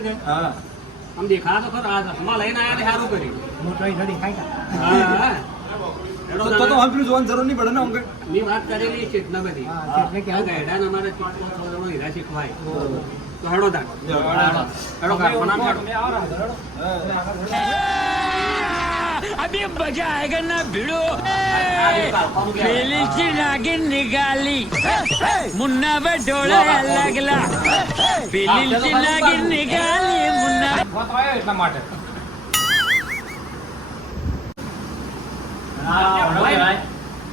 છે દે હા. આમ દેખા તો ખરા આ લઈને આયા ને સારું કર્યું. મોટો ઘડી ખાઈ હા તો તો તો આમ જોવાની જરૂર નહીં પડે ને અંગે મેં વાત કરેલી છે એટલા બધી. હા, એટલે કે આ આવું. ગયડાને અમારે શીખવો થોડો હીરા શીખવાય. તો હેડો તાક હેડો. હેડો કારખાના હેડો. अभी मजा आएगा ना भिड़ो આ જે કારખાનું કે પેલી થી નાગીન નિકાલી મુન્ના पे डोळे लागला પેલી થી નાગીન નિકાલી મુન્ના એટલા માટે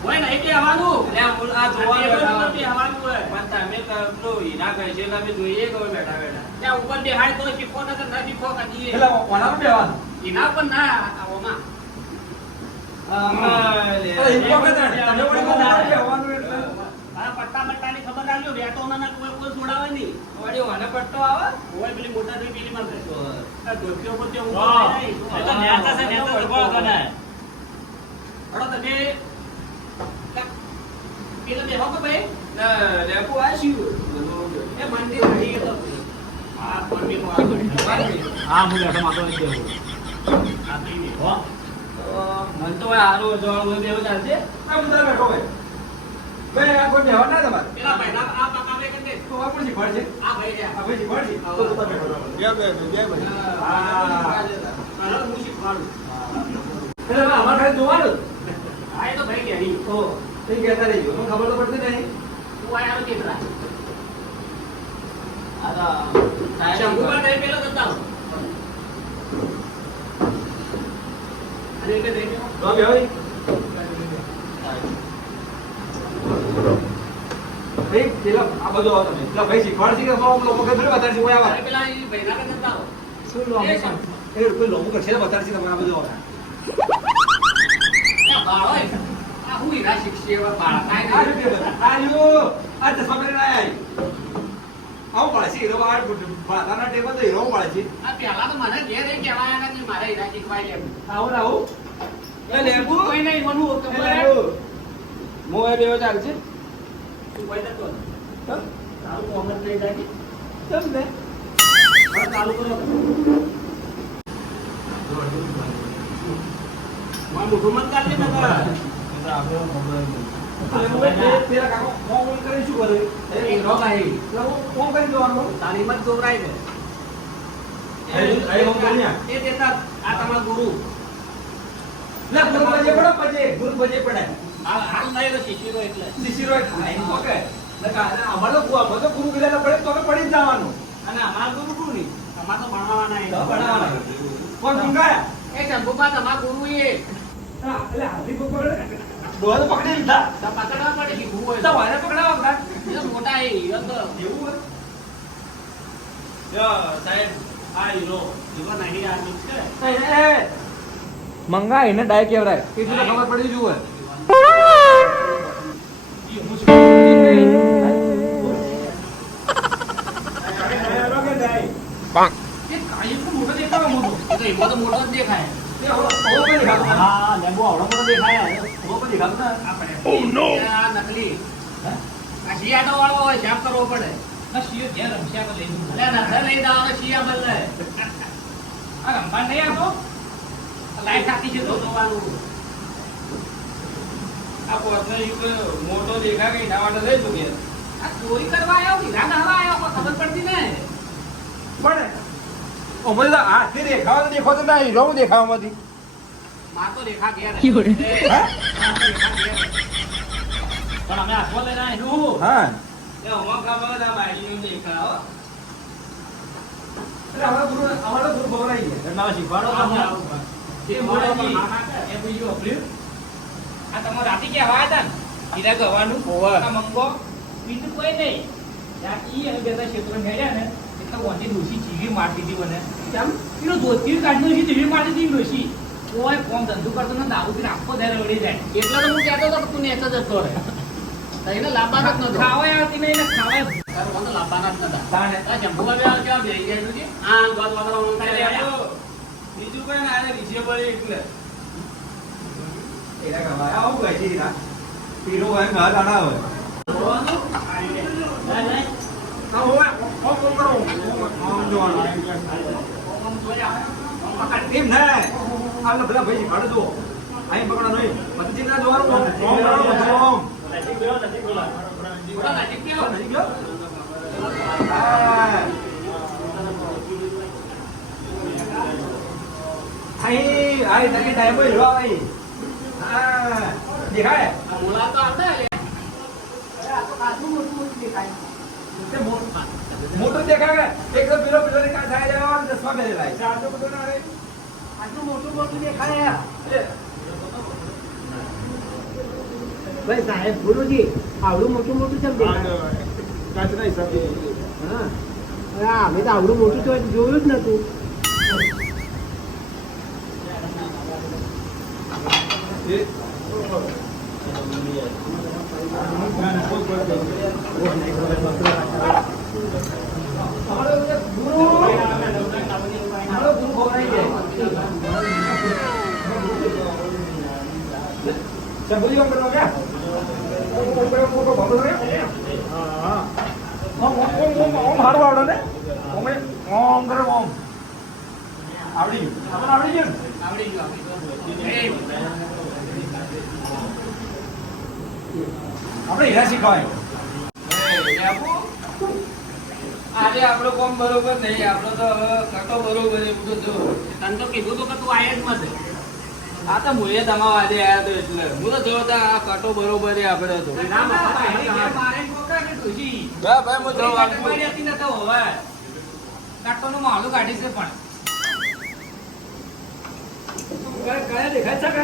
હોય ને એટલે આવવાનું અલ્યા, હું આ જોવા ટેબલ બેઠા ઉપર બેહવાનું હોય. પણ તમે પેલું હીરા કહે છે એટલે અમે જોઈએ કે હવે બેઠા બેઠા ત્યાં ઉપર બેહાડ તો શીખો નકર ના શીખો કાઢીએ. એટલે ઓના પર બેવાનું એના પર ના આવામાં. આ પટ્ટા બટ્ટાની ખબર આલ્યો, બેટોના કોઈ કોઈ છોડાવે નહીં. વળી મને પટ્ટો આવે? હોય પેલી મોટા થઈ પેલી માં બેસો. આ ધોતીઓ પર જે ઊભો વાહ. થઈ જાય, એ તો નેતા છે, નેતા છે, બોલો કને. હળો તમે પેલા બેહો કે ભાઈ? ને લેબુ આશ્યું. એ મંદિર રહી ગયો તો. આ મંદિર હા હું નથી આ મને તો હારું જોવાનું હોય બેવું ચાલશે આ બધા બેઠો હોય બે આ કોઈ બેહવા ના તમારે પેલા ભાઈ ના આ પકાવે કે તો આ કોણ છે આ ભાઈ છે. આ ભાઈ શીખવાડશે તો બધા બેઠો રહો. બે બે બે બે હા. હા હવે હું શીખવાડું. એટલે અમારે ખાલી જોવાનું આ તો ભાઈ ઘેરી. ઓ એ કહેતા રહીજો મને ખબર તો પડતી નહીં તું આ આનો કેતરા. આ તો ભાઈ પેલો કરતા રહો. અને બેહો ઈ. ભાઈ પેલા આ બધું આવો તમે પેલા ભાઈ શીખવાડશે કે અમારો લોકો કઈ ભલે બતાડશે કોઈ આવા પેલા એ ભાઈના કે જતા રહો. શું લો એ એ કોઈ લોકો કરશે ને બતાડશે તમે આ બધું આવા બાળો આ હું હીરા શીખશે એવા બાળા. કાંઈ આ નહીં. રીતે બધા. આલ્યો. આ ચશ્મા પહેરીને આયા. આવું પડે છે હીરો બહાર ભાતાના ટેબલ તો હીરો પડે છે આ પહેલા તો મને ઘેર એ કહેવાયા મારે હીરા શીખવાય. આવું આવું લેબુ કોઈ નહીં, મને એ ખબર હે. લેબુ ચાલશે તું કોઈ જતો તારું કોમ નહીં થાય. કેમ ને ચાલુ કરો. મત. પેલા કાકો શું કરે એ. એટલે હું મોં કરી દેવાનું તાલીમ જ દોરાય ને. એ દેતા આ તમારા ગુરુ લે ગુરુ પજે પડો પજે ગુરુ પજે પડાય હાલ હાલ નહીં તો એટલે. શિશિરો ખાય એમ તો અમારે તો અમારે તો ગુરુ કીધા પડે તો પડી જ જવાનું. અને અમારા ગુરુ કોણ નહીં. તમારે તો ભણવાના તો ભણાવવાના. કોણ મંગાયા એ શંભુબા તમારા ગુરુ એ એટલે હાથી પકડે ડોહા પકડી લીધા. તો પકડવા પડે શીખવું હોય તો? તો. વારે પકડાવા હતા મોટા એ હીરો તો. એવું હોય? જો સાહેબ આ હીરો હીરો નહીં આ મિક્સ. એ, એ, એ. મંગાય ને ડાય કેવરાય કેટલી ખબર પડી જુએ એ. એ દેખાય આ નકલી. આ શિયાળો વાળો હોય, સાફ કરવો પડે. અલ્યા નખર લઈ જવાનો શિયા બદલે. આ લાઈટ આખી છે ધોવાનું આ પોતનો યુગ મોટો દેખા કે એના માટે લઈ ચૂકે આ ચોરી કરવા આવ્યો કે હીરા નાહવા આવ્યો ખબર પડતી ને માર તો રેખા ઘેર હે. યોરે. એ, માર તો રેખા હે. પણ અમે આખો લઈને આવ્યું એ હમણાં ખબર જ આ બાઈનું દેખા હો ગુરુ શીખવાડો આવું, તમને. આવું, આવું. એ બીજું વાપર્યું? આ તમારે રાતે કહેવા હતા હીરા ગવાનું આ મંગો બીજું કોઈ નહીં ત્યાં ઈ અને બે ત્રણ ક્ષેત્રો ને એટલે વોંટી ડોશી જીવી મારતી હતી મને કેમ એનો ધોતી કાઢનો છે જીવી મારતી હતી ડોશી કોઈ કોમ ધંધો કરતો ને દારૂ પીને આખો દાડે વળી જાય એટલે તો હું કહેતો હતો કે તું નેચ જ જતો રહે. તો એને જ નતો. ખાવાય આવતી ને ખાવાય તારો વાંધો લાવવાના જ નતા. તાણે. આ જંબુવા બે કેવા બેહી ગયા છે? આ ગોદ કરે રહ્યા. બીજું કોઈ ના નીચે પડી એટલે. હોય ઓમ જોવાનું એમ ને આ પેલા ભાઈ કાઢો જો અહીં પકડો નહીં પછી ના જોવાનું ઓમ કરવાનું બધું ઓમ બોલો નજીક કેવો? નજીક ગયો? હા. અહીં અહીં તકી ટાઈમ આવે હા દેખાય? આ આવતા લે. મોટું દેખાય. એક તો પેલો પેલો ને કાંઈ થાય. જવા અને ચશ્મા પહેરેલા છે. આટલું બધું ના રે. ભાઈ સાહેબ ગુરુજી આવડું મોટું મોટું દેખાય? હા. અમે તો આવડું મોટું તો જોયું જ નતું અમારો જે ગુરુ અમારો ગુરુ ખવડાવી જાય શંભુજી ઓમ કરો ક્યાં ઓમ ઓમ કરો મોટો ભાગો કરે હા ઓમ ઓમ ઓમ ઓમ ઓમ હારું આવડે ને ઓમ એ ઓમ કરો ઓમ આવડી ગયું તમને આવડી ગયું ને? આવડી ગયું, આવડી ગયું. એ, આપણે હીરા શીખવાય આજે આપણો કોમ બરોબર નહીં આપણો તો હવે કટો બરોબર એ બધું જો. તને તો કીધું તો કે તું આયે જ મત આ તો મુએ તમારા આજે આવ્યા તો એટલે. હું તો જોયો તો આ કટો બરોબર એ આપણે તો. ના, મારે મારે કોકા કે તુજી બા ભાઈ હું થોડી કટમારી હતી ને તો હવે કાટોનું માળું કાઢી છે પણ. કયા કયા દેખાય છે કે?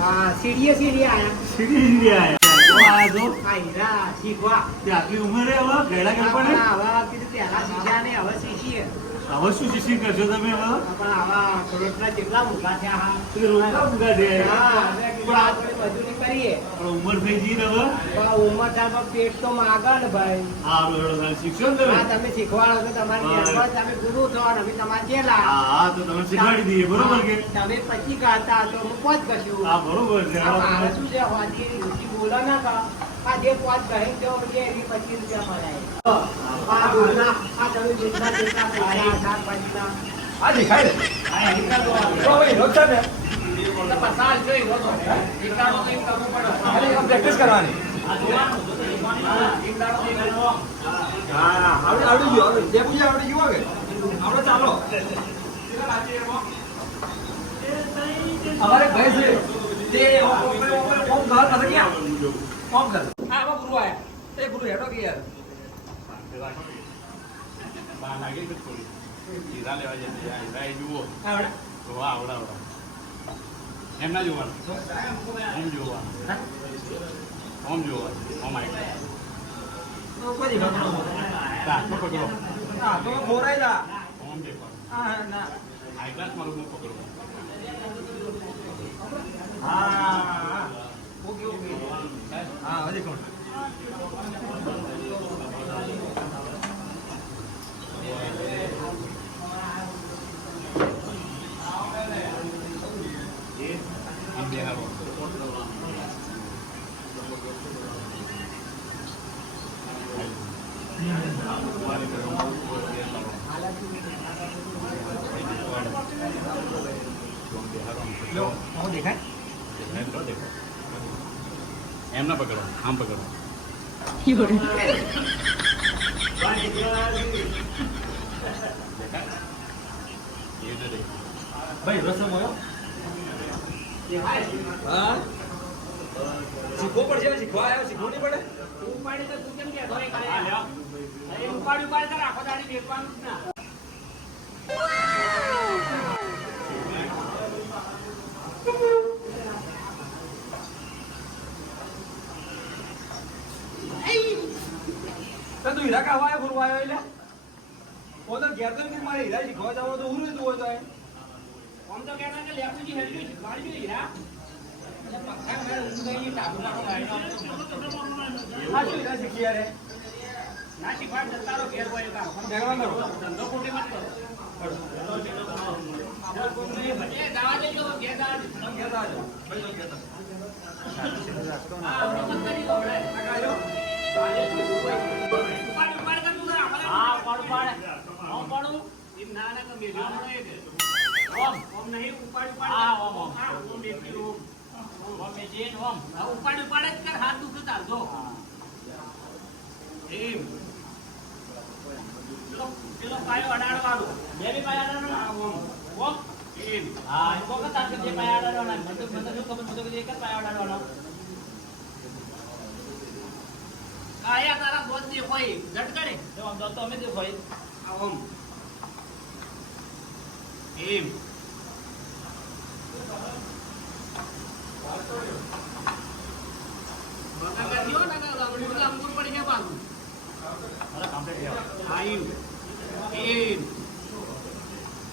હા સીડીએ સીડીએ આયા. સીધી સીધી આયા. તો આયા આ હીરા શીખવા તે આટલી ઉંમરે હવે ગયડા કેમ પડે હવે કીધું પહેલા શીખ્યા ને હવે શીખીએ હવે શું શિક્ષિત કરશો તમે હવે? પણ આવા રોટલા જેટલા મોટા થયા હા. તે રોટલા મૂકા દે હા, પણ આ થોડી મજૂરી કરીએ પણ ઉંમર થઈ ગઈ ને હવે? પણ ઉંમર થાય પેટ તો માગા ને ભાઈ. હા તારે શીખશો ને તમે હા તમે શીખવાડો તો તમારી. તમે ગુરુ છો અને અમે તમારે ચેલા હા હા તો તમે શીખવાડી દઈએ બરોબર કે? તમે પછી કરતા તો હું પોત કશું. હા બરોબર છે આ મારે શું છે વાજી ઋષિ બોલો ના કા આ જે પોત કહે છે પછી એની પચીસ રૂપિયા ભરાય આ આ તમે જેટલા પૈસા આ દેખાય આ તો. તો જ ને પ્રેક્ટિસ કરવાની તો. હા આવડી આવડી ગયું જે પૂજા આવડી ગયું કે આપણે ચાલો અમારે ભાઈ છે તે ઓમ ઘર પાસે ક્યાં ઓમ ઘર આ આવા ગુરુ આયા. એ ગુરુ હેડો કે યાર હીરા લેવા જઈએ હીરા જુઓ આવડે તો આવડા આવડા એમ ના જોવાનું. ઓમ જોવાનું. ઓમ જોવાનું. ઓમ આઈ ખબર હાથમાં પકડો હા ઓમ દેખવાનું હા આઈ ગ્લાસ મારું મુખ પકડો હા. Okay okay. હા, હજી કોણ આમ બેહારો લો હું દેખાય એમ ના પકડો આમ પકડો દેખાય. ભાઈ રસમ હોય હા શીખવો પડશે શીખવા આવ્યો શીખવું નહીં પડે ઉપાડી તો તું કેમ કે ઉપાડી ઉપાડી તો આખો દાડી બેસવાનું જ ના. તો હીરા કાવા આવ્યો ફરવા આવ્યો એટલે? ઓ તો ઘેર તો મારે હીરા શીખવા જવાનું તો હું રહેતું હોય તો આમ તો કહેતા કે લેપુજી હેડ્યું શીખવાડ્યું હીરા. ઘેર હા પાડું પાડે હું પાડું એમ ના ના કર બેજો નહીં ઓમ. ઓમ નહીં ઉપાડ ઉપાડ. હા, ઓમ, ઓમ. ઓમ બેટી ઓમ. ઓમ મેચીન ઓમ ઉપાડ ઉપાડ જ કર. હાથ દુખે જો. એમ. પેલો પેલો પાયો અડાડવાનો. બે બી પાયા અડાડવાનો? ઓમ. ઓમ. એમ. હા કોક તાર કે જે પાયા ડાળો મને તો મને તો ખબર મને તો એક જ પાયા ડાળો આયા તારા બોધ દેખોય ઝટ જો આમ તો અમે દેખો એ એમ. બકા કરજો ને અંગૂર પડી મારા કમ્પ્લીટ થયા હા એમ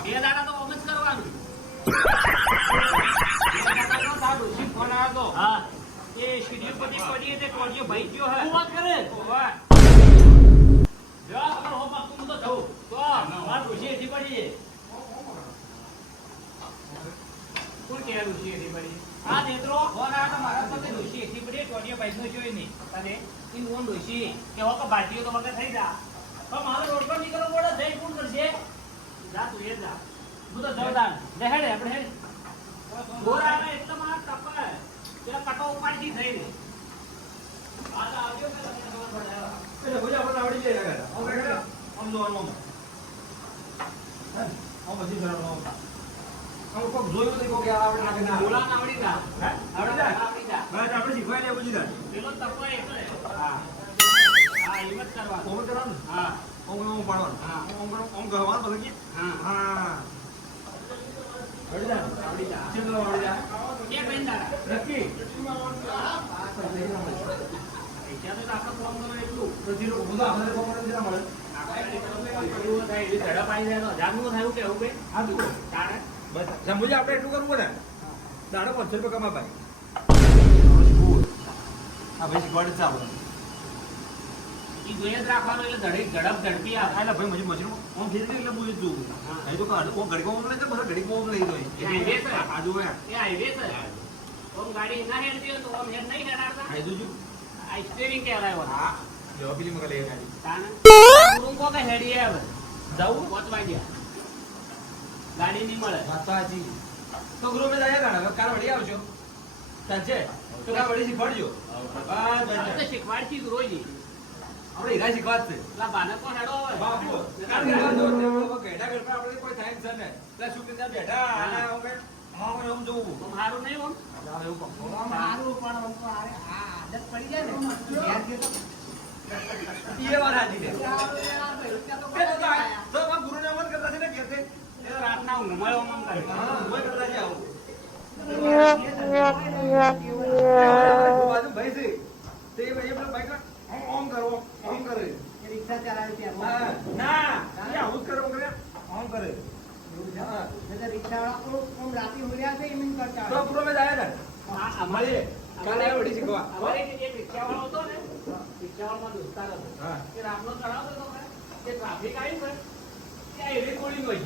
બે દાડા તો ઓમ જ કરવાનું બે દાડા તો તારો ડોશી ફોન આવ્યો હતો. હા એ સીડી પરથી પડી ભાઈ ગયો હે. હું વાત કરે. ઓવા. જો આ હો પાક તું તો જવું તો માર ઋષિ એથી પડી કોણ કહે ડોશી એથી પડી આ નેત્રો ફોન આવ્યો તો પાસે ડોશી એથી પડી ટોળીઓ ભાઈ નો જોઈ નહીં તને? ઈ ઓમ ડોશી. કે હોક ભાટીઓ તો વગર થઈ જા. પણ મારો રોડ પર નીકળવો પડે જઈ કોણ કરશે? જા તું એ જા. હું તો જવદાન લે હેડે આપણે હેડ. ગોર એટલે માર ટપે પેલા કટો ઉપાડી થઈ ને આવડી જા આવડી જા કે, બેન દાડા નક્કી? ત્યાં આપણે એટલું ના તું. બસ. કરવું પડે? દાડો પાંચસો રૂપિયા કમા ભાઈ. હા ભાઈ રાખવાનું એટલે ધડી ઝડપ ઝડપી આવે. એટલે ભાઈ મજી મશીન ઓમ ખેતી એટલે હું. જોઉં અહીં તો કાઢ ઓમ લઈ ઘડીકો ઓમ લઈ જાય એ છે. આ જોવે એ હાઈવે છે. ઓમ ગાડી ના હેડતી તો ઓમ હેડ નહીં હેડાડતા. આ સ્ટેરિંગ કહેવાય. હા જવા પેલી મગા લઈ ગાડી તાને ગુરુંગ કો હેડી આવે જાવું પોચ વાગ્યા ગાડી નહીં મળે વાત તો સાચી તો ગુરુ મેં જાય ગાડા હવે કાલ વળી આવજો સાંજે તો કાલ વળી શીખવાડજો બસ આપણે બસ તો શીખવાડશી જ આપણે હીરા શીખવાડ છે પેલા બાને કોણ હેડો આવે બાપુ કાલ જો ને ઘેડા ઘર પર આપણે કોઈ થાય છે ને એટલે શું કે ત્યાં બેઠા હું કઈ હા હું એમ જોઉં ઓમ મારું નહીં ઓમ મારું પણ કહું મારું પણ આમ તો આ આ આદત પડી જાય ને ઘેર જઈએ તો એ છે આ ભાઈ રૂપિયા તો આ ગુરુને અમલ કરતા છે ને તો રાતના ઊંઘમાં ઓમ ઓમ કરે હા, હું કરતા છે આવું. ભાઈ છે. તે ભાઈ પેલા બાઈકના ઓમ કરો, ઓમ કરે. રિક્ષા ચલાવે ના, આવું જ કરે, ઓમ કરે, ઓમ કરે. હા. રિક્ષાવાળા ઓમ- ઓમ રાતે છે એમ કરતા તો પૂરો મેં જાય ને. આ અમારે મળીએ. કાલે આવો વળી શીખવા. અમારે એક રિક્ષાવાળો હતો ને રિક્ષાવાળામાં દોસ્તાર હતો. હા. એ રાતનો ચડાવતો હતો ને ટ્રાફિક આવી ને ત્યાં એવી ગોળી ગઈ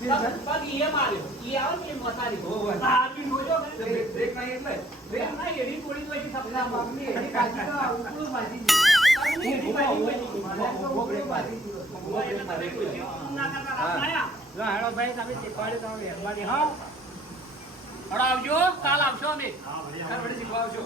પગ ઈએ માર્યો ઈ આવે ને મસારી ઓહો, ભાઈ. જોયો ને. બ્રેક- નહીં એટલે. બ્રેક ના એવી ગોળી ગઈ સપના મમ્મી એની કાચી તો ઉપડું બાંધી દીધું. ના કરતા રાત આયા. જો હેડો ભાઈ તમે શીખવાડ્યું તમે મહેરબાની હા? આવજો કાલ આવશો અમે કાલે વળી શીખવા આવજો.